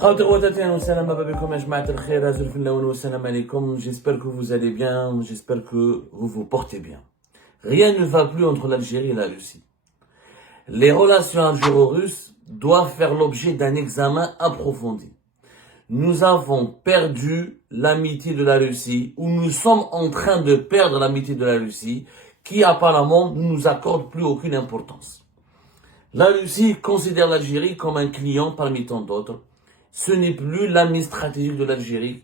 J'espère que vous allez bien, j'espère que vous vous portez bien. Rien ne va plus entre l'Algérie et la Russie. Les relations algéro-russes doivent faire l'objet d'un examen approfondi. Nous avons perdu l'amitié de la Russie, ou nous sommes en train de perdre l'amitié de la Russie, qui apparemment ne nous accorde plus aucune importance. La Russie considère l'Algérie comme un client parmi tant d'autres. Ce n'est plus l'ami stratégique de l'Algérie,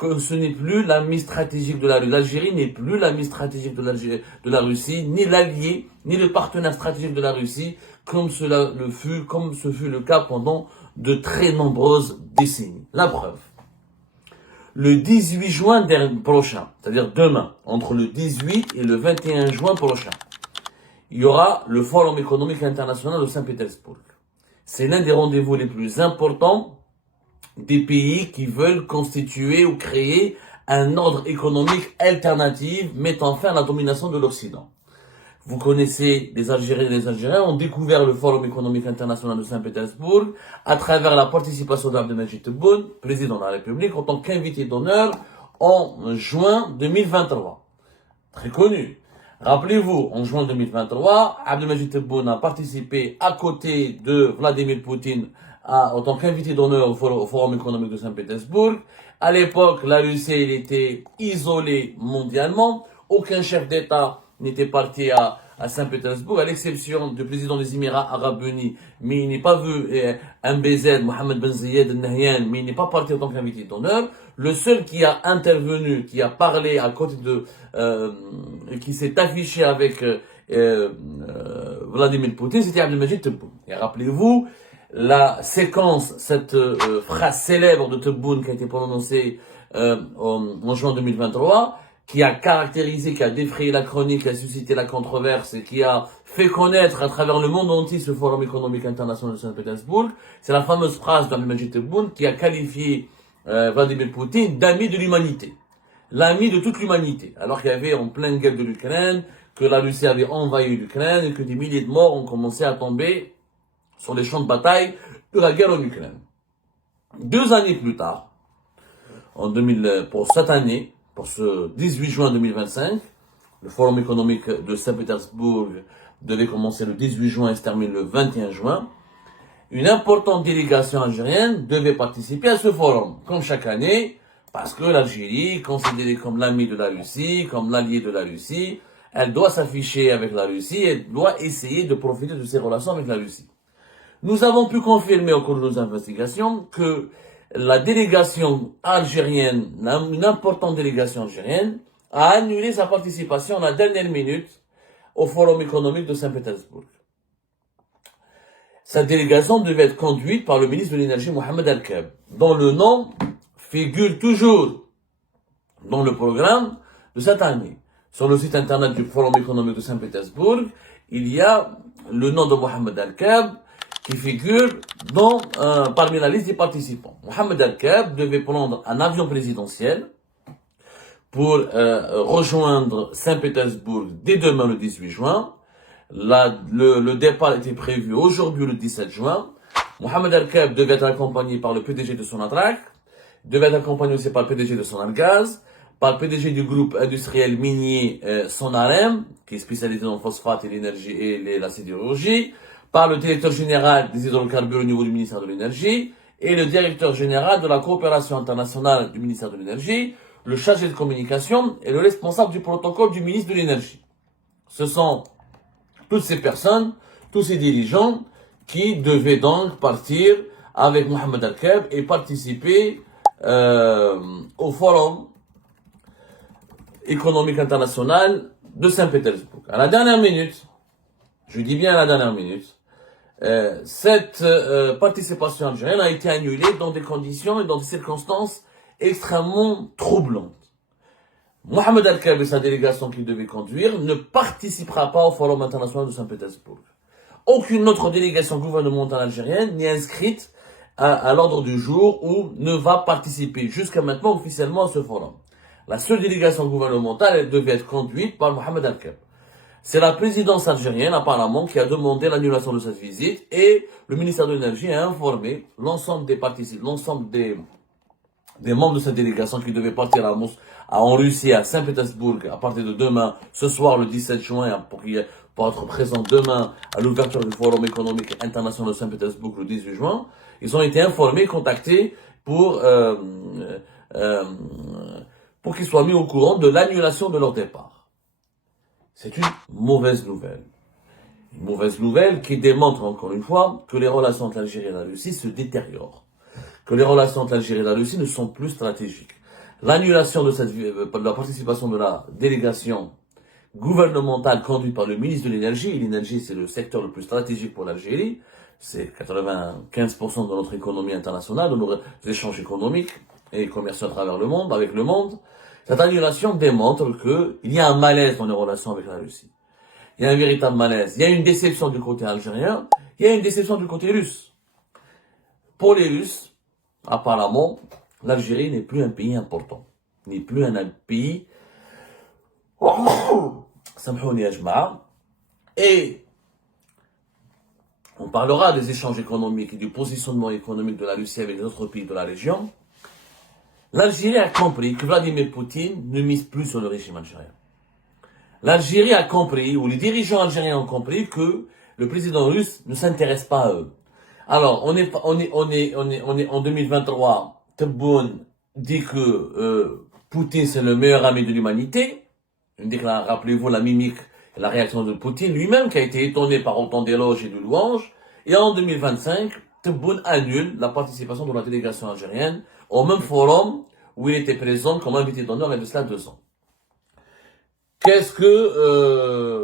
ce n'est plus l'ami stratégique de la Russie. L'Algérie n'est plus l'ami stratégique de la Russie, ni l'allié, ni le partenaire stratégique de la Russie, comme ce fut le cas pendant de très nombreuses décennies. La preuve. Le 18 juin prochain, c'est-à-dire demain, entre le 18 et le 21 juin prochain, il y aura le Forum économique international de Saint-Pétersbourg. C'est l'un des rendez-vous les plus importants des pays qui veulent constituer ou créer un ordre économique alternatif mettant fin à la domination de l'Occident. Vous connaissez, les Algériens et les Algériens ont découvert le Forum économique international de Saint-Pétersbourg à travers la participation d'Abdelmadjid Tebboune, président de la République, en tant qu'invité d'honneur en juin 2023. Très connu. Rappelez-vous, en juin 2023, Abdelmadjid Tebboune a participé à côté de Vladimir Poutine en tant qu'invité d'honneur au Forum économique de Saint-Pétersbourg. À l'époque, la Russie était isolée mondialement. Aucun chef d'État n'était parti à Saint-Pétersbourg, à l'exception du président des Émirats Arabes Unis. Mais il n'est pas vu MBZ, Mohamed Ben Zayed Al Nahyan, mais il n'est pas parti en tant qu'invité d'honneur. Le seul qui a intervenu, qui a parlé à côté qui s'est affiché avec Vladimir Poutine, c'était Abdelmadjid Tebboune. Et rappelez-vous, la séquence, cette phrase célèbre de Tebboune qui a été prononcée en juin 2023, qui a caractérisé, qui a défrayé la chronique, qui a suscité la controverse et qui a fait connaître à travers le monde entier ce Forum économique international de Saint-Pétersbourg, c'est la fameuse phrase d'Abdelmadjid Tebboune qui a qualifié Vladimir Poutine d'ami de l'humanité. L'ami de toute l'humanité. Alors qu'il y avait en pleine guerre de l'Ukraine, que la Russie avait envahi l'Ukraine et que des milliers de morts ont commencé à tomber sur les champs de bataille de la guerre en Ukraine. 2 années plus tard, pour cette année, pour ce 18 juin 2025, le Forum économique de Saint-Pétersbourg devait commencer le 18 juin et se termine le 21 juin. Une importante délégation algérienne devait participer à ce forum, comme chaque année, parce que l'Algérie, considérée comme l'ami de la Russie, comme l'allié de la Russie, elle doit s'afficher avec la Russie et doit essayer de profiter de ses relations avec la Russie. Nous avons pu confirmer au cours de nos investigations que la délégation algérienne, une importante délégation algérienne, a annulé sa participation à la dernière minute au Forum économique de Saint-Pétersbourg. Cette délégation devait être conduite par le ministre de l'Énergie Mohamed Al-Kab, dont le nom figure toujours dans le programme de cette année. Sur le site internet du Forum économique de Saint-Pétersbourg, il y a le nom de Mohamed Al-Kab qui figure parmi la liste des participants. Mohamed Al-Kab devait prendre un avion présidentiel pour rejoindre Saint-Pétersbourg dès demain le 18 juin. Le départ était prévu aujourd'hui le 17 juin. Mohamed Al-Kab devait être accompagné par le PDG de Sonatrach, devait être accompagné aussi par le PDG de Sonargaz, par le PDG du groupe industriel minier Sonarem, qui est spécialisé dans le phosphate et l'énergie et la sidérurgie, par le directeur général des hydrocarbures au niveau du ministère de l'Énergie et le directeur général de la coopération internationale du ministère de l'Énergie, le chargé de communication et le responsable du protocole du ministre de l'Énergie. Ce sont toutes ces personnes, tous ces dirigeants qui devaient donc partir avec Mohamed Al-Kab et participer au Forum économique international de Saint-Pétersbourg. À la dernière minute, je dis bien à la dernière minute, cette participation algérienne a été annulée dans des conditions et dans des circonstances extrêmement troublantes. Mohamed Al-Kab et sa délégation qu'il devait conduire ne participera pas au Forum international de Saint-Pétersbourg. Aucune autre délégation gouvernementale algérienne n'est inscrite à l'ordre du jour ou ne va participer jusqu'à maintenant officiellement à ce forum. La seule délégation gouvernementale, elle devait être conduite par Mohamed Al-Kab. C'est la présidence algérienne, apparemment, qui a demandé l'annulation de cette visite et le ministère de l'Énergie a informé l'ensemble des participants, l'ensemble des membres de cette délégation qui devaient partir en Russie, à Saint-Pétersbourg, à partir de demain, ce soir, le 17 juin, pour être présents demain à l'ouverture du Forum économique international de Saint-Pétersbourg le 18 juin. Ils ont été informés, contactés pour qu'ils soient mis au courant de l'annulation de leur départ. C'est une mauvaise nouvelle. Une mauvaise nouvelle qui démontre encore une fois que les relations entre l'Algérie et la Russie se détériorent. Que les relations entre l'Algérie et la Russie ne sont plus stratégiques. L'annulation de la participation de la délégation gouvernementale conduite par le ministre de l'Énergie, et l'énergie c'est le secteur le plus stratégique pour l'Algérie, c'est 95% de notre économie internationale, de nos échanges économiques et commerciaux à travers le monde, avec le monde. Cette annulation démontre qu'il y a un malaise dans les relations avec la Russie. Il y a un véritable malaise. Il y a une déception du côté algérien, il y a une déception du côté russe. Pour les Russes, apparemment, l'Algérie n'est plus un pays important. N'est plus un pays... Et on parlera des échanges économiques et du positionnement économique de la Russie avec les autres pays de la région. L'Algérie a compris que Vladimir Poutine ne mise plus sur le régime algérien. L'Algérie a compris, ou les dirigeants algériens ont compris, que le président russe ne s'intéresse pas à eux. Alors, on est en 2023. Tebboune dit que Poutine c'est le meilleur ami de l'humanité. Rappelez-vous la mimique et la réaction de Poutine lui-même qui a été étonné par autant d'éloges et de louanges. Et en 2025, Tebboune annule la participation de la délégation algérienne au même forum où il était présent comme invité d'honneur il y a de cela 2 ans. Qu'est-ce que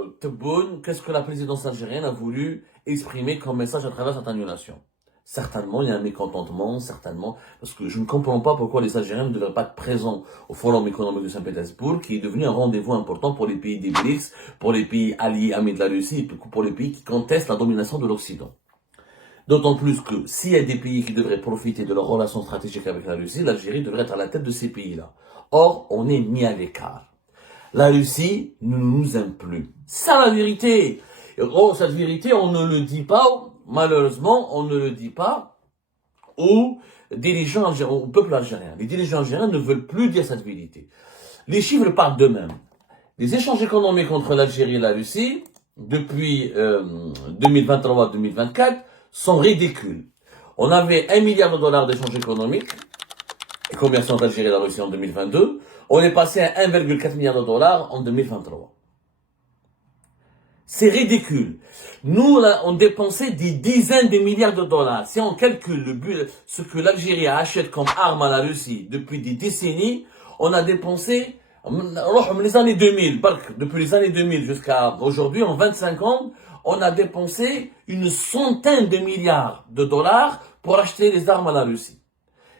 la présidence algérienne a voulu exprimer comme message à travers cette annulation? Certainement, il y a un mécontentement, certainement, parce que je ne comprends pas pourquoi les Algériens ne devraient pas être présents au Forum économique de Saint-Pétersbourg, qui est devenu un rendez-vous important pour les pays des BRICS, pour les pays alliés, amis de la Russie, et pour les pays qui contestent la domination de l'Occident. D'autant plus que s'il y a des pays qui devraient profiter de leurs relations stratégiques avec la Russie, l'Algérie devrait être à la tête de ces pays-là. Or, on est mis à l'écart. La Russie ne nous aime plus. C'est ça la vérité. Oh, cette vérité, on ne le dit pas, malheureusement, on ne le dit pas aux dirigeants algériens, au peuple algérien. Les dirigeants algériens ne veulent plus dire cette vérité. Les chiffres parlent d'eux-mêmes. Les échanges économiques entre l'Algérie et la Russie, depuis 2023-2024, sont ridicules. On avait $1 milliard d'échanges économiques et commerciaux entre l'Algérie et la Russie en 2022. On est passé à $1,4 milliard en 2023. C'est ridicule. Nous, là, on dépensait des dizaines de milliards de dollars. Si on calcule ce que l'Algérie achète comme arme à la Russie depuis des décennies, on a dépensé, les années 2000, depuis les années 2000 jusqu'à aujourd'hui, en 25 ans, on a dépensé une centaine de milliards de dollars pour acheter les armes à la Russie.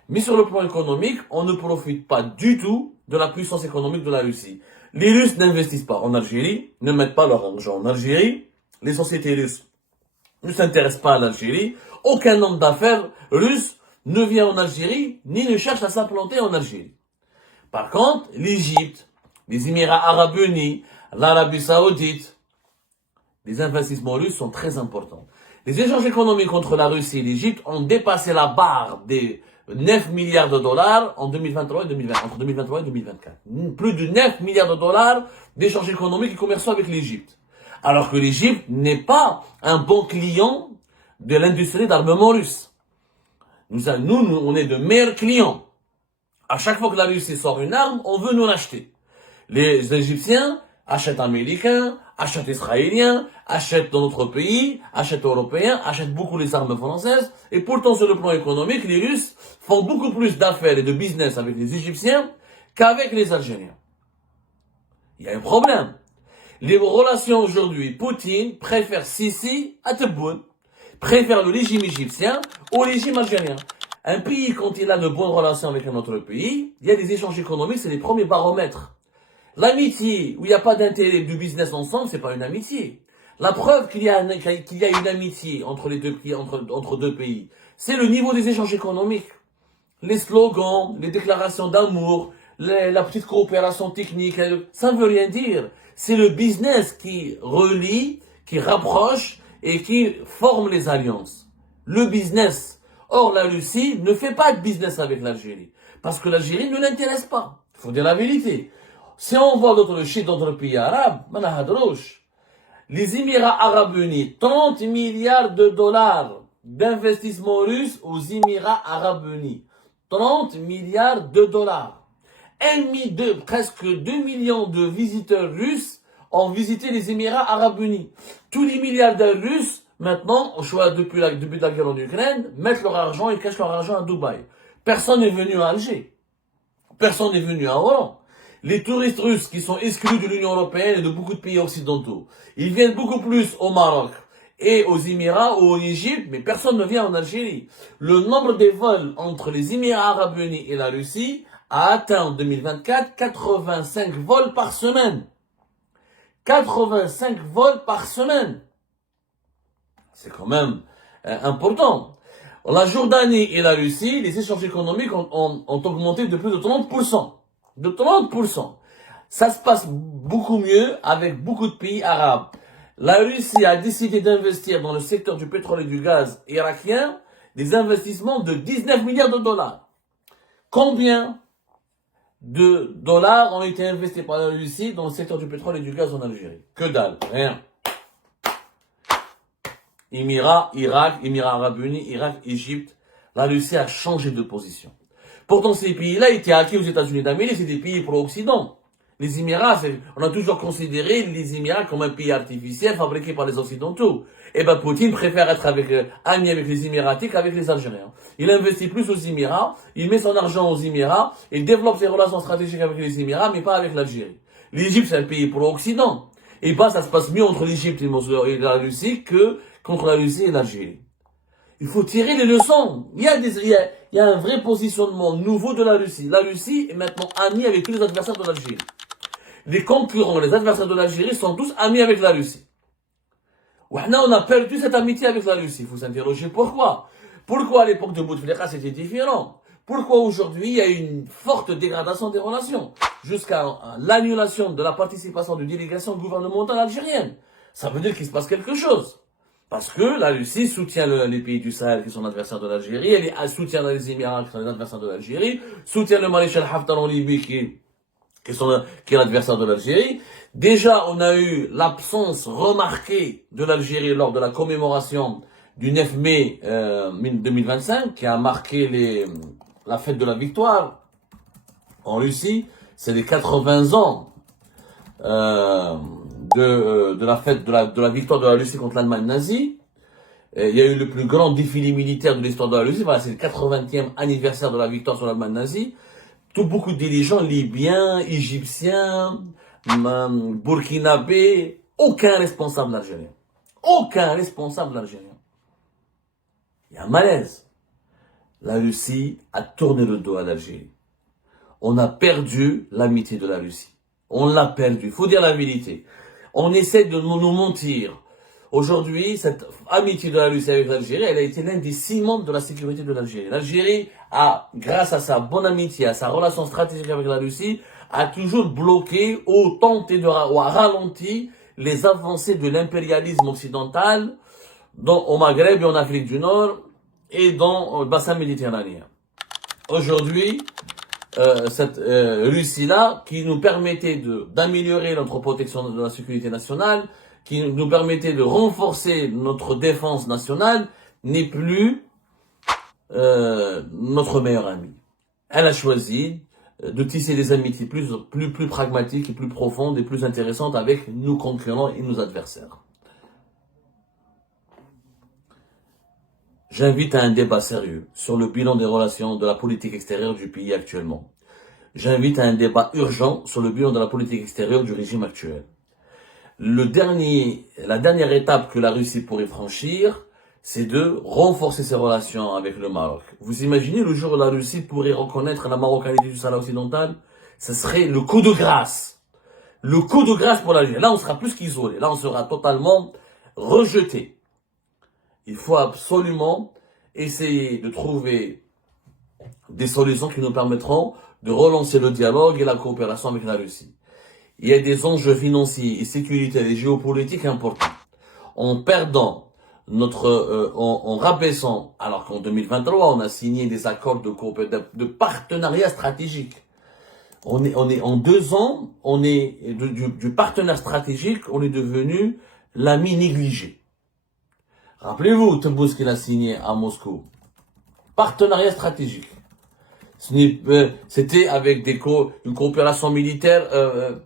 Mais sur le plan économique, on ne profite pas du tout de la puissance économique de la Russie. Les Russes n'investissent pas en Algérie, ne mettent pas leur argent en Algérie. Les sociétés russes ne s'intéressent pas à l'Algérie. Aucun homme d'affaires russe ne vient en Algérie, ni ne cherche à s'implanter en Algérie. Par contre, l'Égypte, les Émirats arabes unis, l'Arabie saoudite, les investissements russes sont très importants. Les échanges économiques entre la Russie et l'Égypte ont dépassé la barre des 9 milliards de dollars en 2023 et 2020, entre 2023 et 2024. Plus de 9 milliards de dollars d'échanges économiques et commerciaux avec l'Égypte. Alors que l'Égypte n'est pas un bon client de l'industrie d'armement russe. Nous, on est de meilleurs clients. À chaque fois que la Russie sort une arme, on veut nous l'acheter. Les Égyptiens achètent américains, achètent israéliens, achètent dans notre pays, achètent européens, achètent beaucoup les armes françaises. Et pourtant, sur le plan économique, les Russes font beaucoup plus d'affaires et de business avec les Égyptiens qu'avec les Algériens. Il y a un problème. Les relations aujourd'hui, Poutine préfère Sisi à Tebboune, préfère le régime égyptien au régime algérien. Un pays, quand il a de bonnes relations avec un autre pays, il y a des échanges économiques, c'est les premiers baromètres. L'amitié, où il n'y a pas d'intérêt du business ensemble, c'est pas une amitié. La preuve qu'il y a une amitié entre les deux pays, entre deux pays, c'est le niveau des échanges économiques. Les slogans, les déclarations d'amour, la petite coopération technique, ça ne veut rien dire. C'est le business qui relie, qui rapproche et qui forme les alliances. Le business. Or, la Russie ne fait pas de business avec l'Algérie. Parce que l'Algérie ne l'intéresse pas. Il faut dire la vérité. Si on voit d'autres chiffres d'autres pays arabes, les Émirats Arabes Unis, 30 milliards de dollars d'investissement russe aux Émirats Arabes Unis. 30 milliards de dollars. Presque 2 millions de visiteurs russes ont visité les Émirats Arabes Unis. Tous les milliardaires russes, maintenant, au choix depuis la guerre en Ukraine, mettent leur argent et cachent leur argent à Dubaï. Personne n'est venu à Alger. Personne n'est venu à Oran. Les touristes russes qui sont exclus de l'Union européenne et de beaucoup de pays occidentaux, ils viennent beaucoup plus au Maroc et aux Émirats ou en Égypte, mais personne ne vient en Algérie. Le nombre de vols entre les Émirats Arabes Unis et la Russie a atteint en 2024 85 vols par semaine. 85 vols par semaine. C'est quand même important. La Jordanie et la Russie, les échanges économiques ont augmenté de plus de 30%. De 30%. Ça se passe beaucoup mieux avec beaucoup de pays arabes. La Russie a décidé d'investir dans le secteur du pétrole et du gaz irakien des investissements de 19 milliards de dollars. Combien de dollars ont été investis par la Russie dans le secteur du pétrole et du gaz en Algérie? Que dalle, rien. Émirats, Irak, Émirats Arabes Unis, Irak, Égypte, la Russie a changé de position. Pourtant, ces pays-là étaient acquis aux États-Unis d'Amérique, c'est des pays pro-Occident. Les Émirats, on a toujours considéré les Émirats comme un pays artificiel fabriqué par les Occidentaux. Et ben, Poutine préfère être ami avec les Émiratis qu'avec les Algériens. Il investit plus aux Émirats, il met son argent aux Émirats, il développe ses relations stratégiques avec les Émirats, mais pas avec l'Algérie. L'Égypte, c'est un pays pro-Occident. Et ben, ça se passe mieux entre l'Égypte et la Russie que contre la Russie et l'Algérie. Il faut tirer les leçons. Il y a un vrai positionnement nouveau de la Russie. La Russie est maintenant amie avec tous les adversaires de l'Algérie. Les concurrents, les adversaires de l'Algérie sont tous amis avec la Russie. On a perdu cette amitié avec la Russie. Il faut s'interroger pourquoi. Pourquoi à l'époque de Bouteflika c'était différent? Pourquoi aujourd'hui il y a une forte dégradation des relations jusqu'à l'annulation de la participation de délégations gouvernementales algériennes? Ça veut dire qu'il se passe quelque chose. Parce que la Russie soutient les pays du Sahel qui sont adversaires de l'Algérie, elle soutient les Émirats qui sont les adversaires de l'Algérie, soutient le maréchal Haftar en Libye qui est l'adversaire de l'Algérie. Déjà, on a eu l'absence remarquée de l'Algérie lors de la commémoration du 9 mai 2025, qui a marqué la fête de la victoire en Russie. C'est les 80 ans de la fête de la victoire de la Russie contre l'Allemagne nazie. Il y a eu le plus grand défilé militaire de l'histoire de la Russie. Voilà, c'est le 80e anniversaire de la victoire sur l'Allemagne nazie. Beaucoup de dirigeants libyens, égyptiens, burkinabés, aucun responsable algérien. Aucun responsable algérien. Il y a un malaise. La Russie a tourné le dos à l'Algérie. On a perdu l'amitié de la Russie. On l'a perdu. Il faut dire la vérité. On essaie de nous mentir. Aujourd'hui, cette amitié de la Russie avec l'Algérie, elle a été l'un des ciments de la sécurité de l'Algérie. L'Algérie a, grâce à sa bonne amitié, à sa relation stratégique avec la Russie, a toujours bloqué ou tenté ou a ralenti les avancées de l'impérialisme occidental au Maghreb et en Afrique du Nord et dans le bassin méditerranéen. Aujourd'hui, cette Russie-là, qui nous permettait d'améliorer notre protection de la sécurité nationale, qui nous permettait de renforcer notre défense nationale, n'est plus notre meilleur ami. Elle a choisi de tisser des amitiés plus pragmatiques et plus profondes et plus intéressantes avec nos concurrents et nos adversaires. J'invite à un débat sérieux sur le bilan des relations de la politique extérieure du pays actuellement. J'invite à un débat urgent sur le bilan de la politique extérieure du régime actuel. La dernière étape que la Russie pourrait franchir, c'est de renforcer ses relations avec le Maroc. Vous imaginez le jour où la Russie pourrait reconnaître la marocanité du Sahara occidental? Ce serait le coup de grâce. Le coup de grâce pour l'Algérie. Là, on sera plus qu'isolé. Là, on sera totalement rejeté. Il faut absolument essayer de trouver des solutions qui nous permettront de relancer le dialogue et la coopération avec la Russie. il y a des enjeux financiers et sécuritaires et géopolitiques importants. En perdant en rabaissant, alors qu'en 2023, on a signé des accords de partenariat stratégique. On est en 2 ans, on est du partenaire stratégique, on est devenu l'ami négligé. Rappelez-vous, Tebboune qu'il a signé à Moscou. Partenariat stratégique. C'était avec une coopération militaire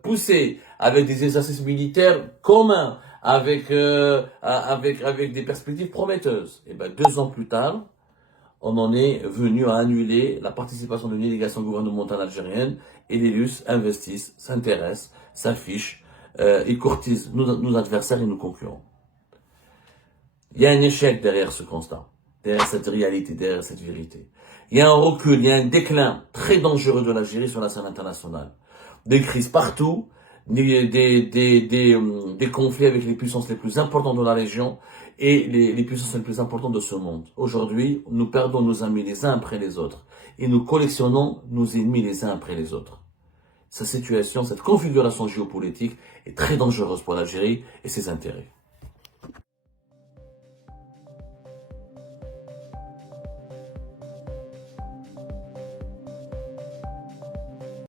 poussée, avec des exercices militaires communs, avec des perspectives prometteuses. Et ben 2 ans plus tard, on en est venu à annuler la participation d'une délégation gouvernementale algérienne, et les Russes investissent, s'intéressent, s'affichent, et courtisent nos adversaires et nos concurrents. Il y a un échec derrière ce constat, derrière cette réalité, derrière cette vérité. Il y a un recul, il y a un déclin très dangereux de l'Algérie sur la scène internationale. Des crises partout, des conflits avec les puissances les plus importantes de la région et les puissances les plus importantes de ce monde. Aujourd'hui, nous perdons nos amis les uns après les autres et nous collectionnons nos ennemis les uns après les autres. Cette situation, cette configuration géopolitique est très dangereuse pour l'Algérie et ses intérêts.